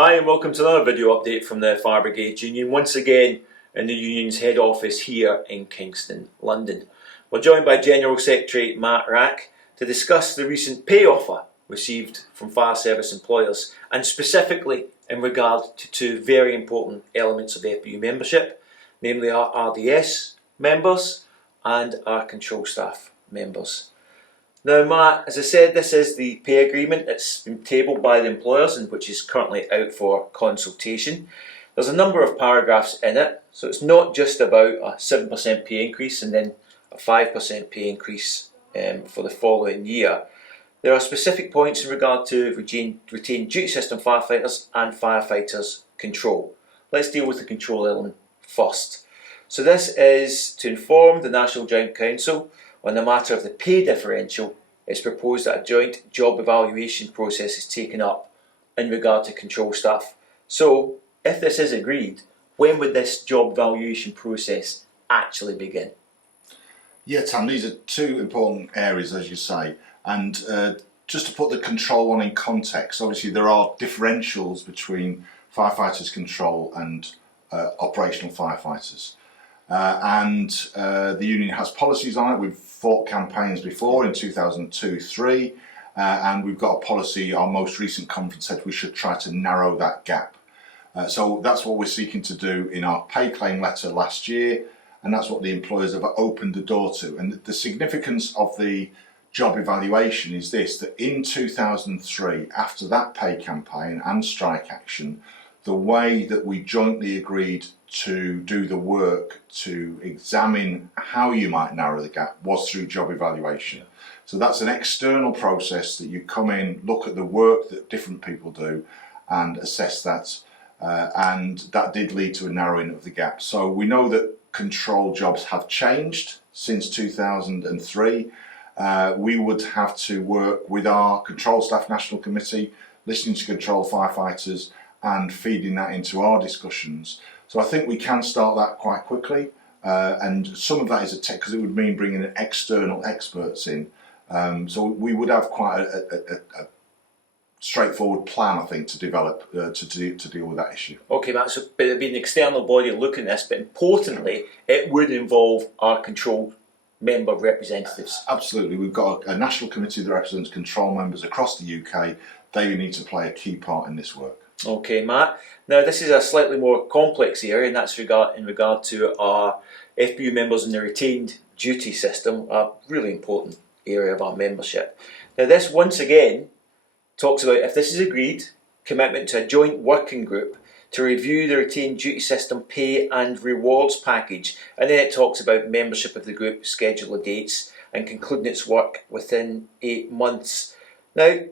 Hi and welcome to another video update from the Fire Brigade Union, once again in the Union's head office here in Kingston, London. We're joined by General Secretary Matt Wrack to discuss the recent pay offer received from fire service employers, and specifically in regard to two very important elements of FBU membership, namely our RDS members and our control staff members. Now Matt, as I said, this is the pay agreement that's been tabled by the employers and which is currently out for consultation. There's a number of paragraphs in it, so it's not just about a 7% pay increase and then a 5% pay increase for the following year. There are specific points in regard to retained duty system firefighters and firefighters control. Let's deal with the control element first. So this is to inform the National Joint Council on the matter of the pay differential. It's proposed that a joint job evaluation process is taken up in regard to control staff. So, if this is agreed, when would this job evaluation process actually begin? Yeah, Tam, these are two important areas, as you say, and just to put the control one in context, obviously there are differentials between firefighters control and operational firefighters. The union has policies on it. We've fought campaigns before in 2002-3, and we've got a policy. Our most recent conference said we should try to narrow that gap. So that's what we're seeking to do in our pay claim letter last year, and that's what the employers have opened the door to. And the significance of the job evaluation is this, that in 2003, after that pay campaign and strike action, the way that we jointly agreed to do the work to examine how you might narrow the gap was through job evaluation. So that's an external process that you come in, look at the work that different people do and assess that, and that did lead to a narrowing of the gap. So we know that control jobs have changed since 2003. We would have to work with our Control Staff National Committee, listening to control firefighters and feeding that into our discussions. So I think we can start that quite quickly, and some of that is because it would mean bringing in external experts in. So we would have quite a straightforward plan, I think, to develop to deal with that issue. Okay, Matt, so there'd be an external body looking at this, but importantly, it would involve our control member representatives. Absolutely, we've got a national committee that represents control members across the UK. They need to play a key part in this work. Okay, Matt. Now this is a slightly more complex area, and that's in regard to our FBU members in the retained duty system, a really important area of our membership. Now this once again talks about, if this is agreed, commitment to a joint working group to review the retained duty system pay and rewards package, and then it talks about membership of the group, schedule of dates and concluding its work within 8 months. Now,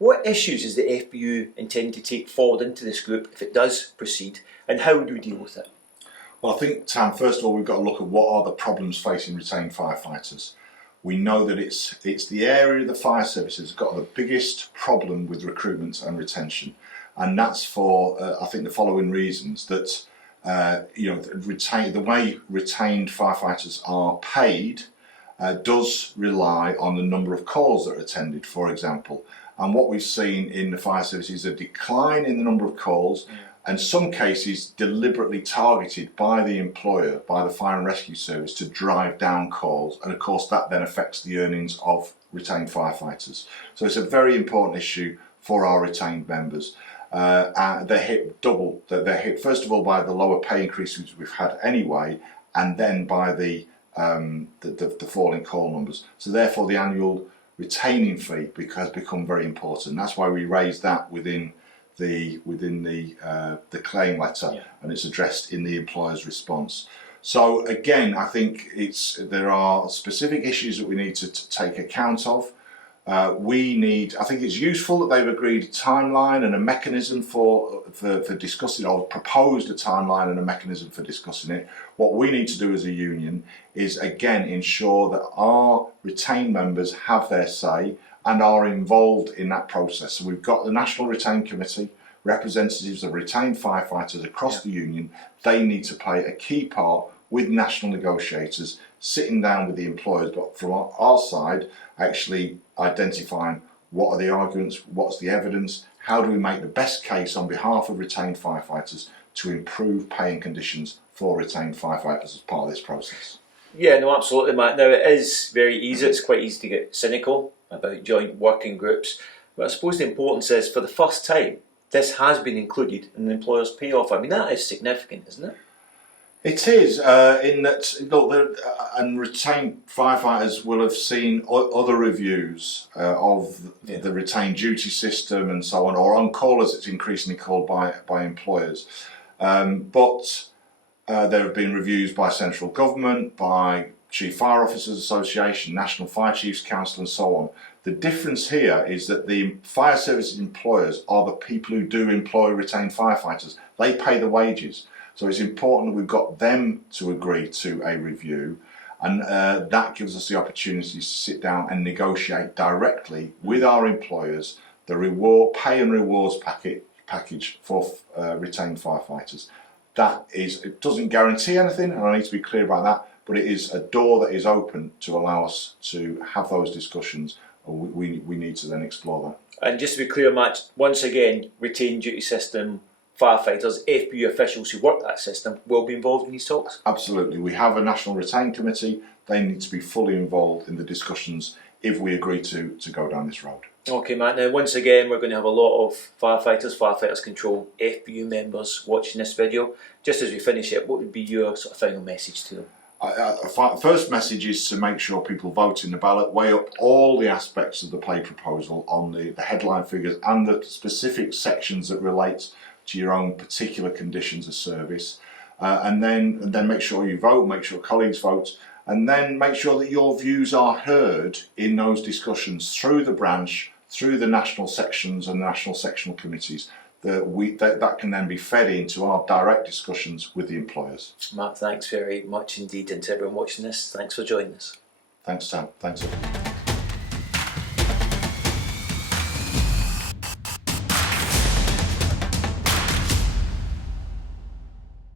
what issues is the FBU intending to take forward into this group if it does proceed, and how would we deal with it? Well, I think, Tam, first of all, we've got to look at what are the problems facing retained firefighters. We know that it's the area of the fire services that's got the biggest problem with recruitment and retention, and that's for I think the following reasons: that the way retained firefighters are paid does rely on the number of calls that are attended, for example. And what we've seen in the fire service is a decline in the number of calls, and some cases deliberately targeted by the employer, by the fire and rescue service, to drive down calls. And of course that then affects the earnings of retained firefighters. So it's a very important issue for our retained members. They're hit double. They're hit first of all by the lower pay increases we've had anyway, and then by the falling call numbers. So therefore the annual retaining fee has become very important. That's why we raised that within the claim letter, and it's addressed in the employer's response. So again, I think there are specific issues that we need to take account of. I think it's useful that they've agreed a timeline and a mechanism for discussing, or proposed a timeline and a mechanism for discussing it. What we need to do as a union is again ensure that our retained members have their say and are involved in that process. So we've got the National Retained Committee, representatives of retained firefighters across the union. They need to play a key part with national negotiators, sitting down with the employers, but from our side, actually identifying what are the arguments, what's the evidence, how do we make the best case on behalf of retained firefighters to improve pay and conditions for retained firefighters as part of this process. Yeah, no, absolutely, Matt. Now, it is very easy, it's quite easy to get cynical about joint working groups, but I suppose the importance is, for the first time, this has been included in the employer's pay offer. I mean, that is significant, isn't it? It is, in that, look, and retained firefighters will have seen other reviews of the retained duty system and so on, or on call as it's increasingly called by employers. But there have been reviews by central government, by Chief Fire Officers Association, National Fire Chiefs Council and so on. The difference here is that the fire services employers are the people who do employ retained firefighters. They pay the wages. So it's important that we've got them to agree to a review, and that gives us the opportunity to sit down and negotiate directly with our employers the pay and rewards package for retained firefighters. It doesn't guarantee anything, and I need to be clear about that, but it is a door that is open to allow us to have those discussions. We need to then explore that. And just to be clear, Matt, once again, retained duty system firefighters, FBU officials who work that system will be involved in these talks? Absolutely. We have a National Retained Committee. They need to be fully involved in the discussions if we agree to go down this road. Okay, Matt. Now, once again, we're going to have a lot of Firefighters Control FBU members watching this video. Just as we finish it, what would be your sort of final message to them? First message is to make sure people vote in the ballot, weigh up all the aspects of the pay proposal on the headline figures and the specific sections that relate to your own particular conditions of service, and then make sure you vote, make sure colleagues vote, and then make sure that your views are heard in those discussions through the branch, through the national sections and national sectional committees. That can then be fed into our direct discussions with the employers. Matt, thanks very much indeed, and to everyone watching this, thanks for joining us. Thanks, Sam. Thanks.